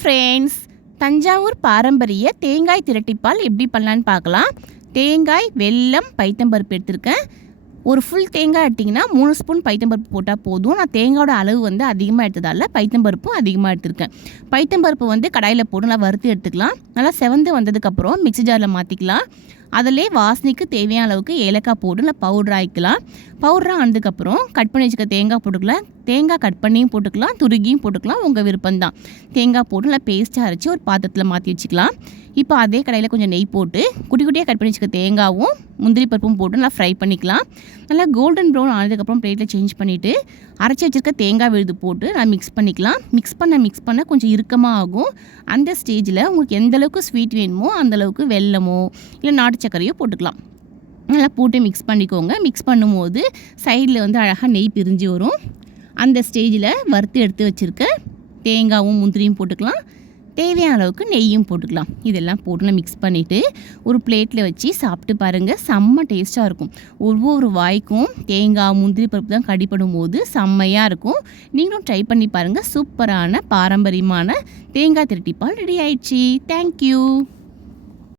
Friends Thanjavur பாரம்பரிய தேங்காய் திரட்டிப்பால் எப்படி பண்ணலான்னு பார்க்கலாம். தேங்காய் வெல்லம் பைத்தம்பருப்பு எடுத்திருக்கேன். ஒரு ஃபுல் தேங்காய் எடுத்திங்கன்னா மூணு ஸ்பூன் பைத்தம்பருப்பு போட்டால் போதும். நான் தேங்காயோட அளவு வந்து அதிகமாக எடுத்ததால் பைத்தம்பருப்பும் அதிகமாக எடுத்திருக்கேன். பைத்தம்பருப்பு வந்து கடாயில் போட்டு நல்லா வறுத்து எடுத்துக்கலாம். நல்லா செவந்து வந்ததுக்கப்புறம் மிக்சி ஜாரில் மாற்றிக்கலாம் அதிலே வாசனைக்கு தேவையான அளவுக்கு ஏலக்காய் போட்டு நல்லா பவுடர் ஆகிக்கலாம் பவுடராக ஆனதுக்கப்புறம் கட் பண்ணி வச்சுக்க தேங்காய் போட்டுக்கலாம். தேங்காய் கட் பண்ணியும் போட்டுக்கலாம். துருகியும் போட்டுக்கலாம். உங்கள் விருப்பம்தான். தேங்காய் போட்டு நல்லா பேஸ்ட்டாக அரைச்சி ஒரு பாத்திரத்தில் மாற்றி வச்சுக்கலாம். இப்போ அதே கடையில் கொஞ்சம் நெய் போட்டு குட்டி குட்டியாக கட் பண்ணி வச்சுக்க தேங்காவும் முந்திரி பருப்பும் போட்டு நல்லா ஃப்ரை பண்ணிக்கலாம். நல்லா கோல்டன் ப்ரௌன் ஆனதுக்கப்புறம் பிளேட்டில் சேஞ்ச் பண்ணிவிட்டு அரைச்சி வச்சுருக்க தேங்காய் விழுது போட்டு நான் மிக்ஸ் பண்ணிக்கலாம். மிக்ஸ் பண்ண மிக்ஸ் பண்ண கொஞ்சம் இறுக்கமாக ஆகும். அந்த ஸ்டேஜில் உங்களுக்கு எந்தளவுக்கு ஸ்வீட் வேணுமோ அந்தளவுக்கு வெல்லமோ இல்லை நாட்டு சர்க்கரையோ போட்டுக்கலாம். நல்லா போட்டு மிக்ஸ் பண்ணிக்கோங்க. மிக்ஸ் பண்ணும்போது சைடில் வந்து அழகாக நெய் பிரிஞ்சு வரும். அந்த ஸ்டேஜில் வறுத்து எடுத்து வச்சுருக்க தேங்காவும் முந்திரியும் போட்டுக்கலாம். தேவையான அளவுக்கு நெய்யும் போட்டுக்கலாம். இதெல்லாம் போட்டு மிக்ஸ் பண்ணிவிட்டு ஒரு பிளேட்டில் வச்சு சாப்பிட்டு பாருங்கள் செம்ம டேஸ்ட்டாக இருக்கும். ஒவ்வொரு வாய்க்கும் தேங்காய் முந்திரி பருப்பு தான் கடிப்படும் போது செம்மையாக இருக்கும். நீங்களும் ட்ரை பண்ணி பாருங்கள் சூப்பரான பாரம்பரியமான தேங்காய் திரட்டிப்பால் ரெடி ஆயிடுச்சு. தேங்க்யூ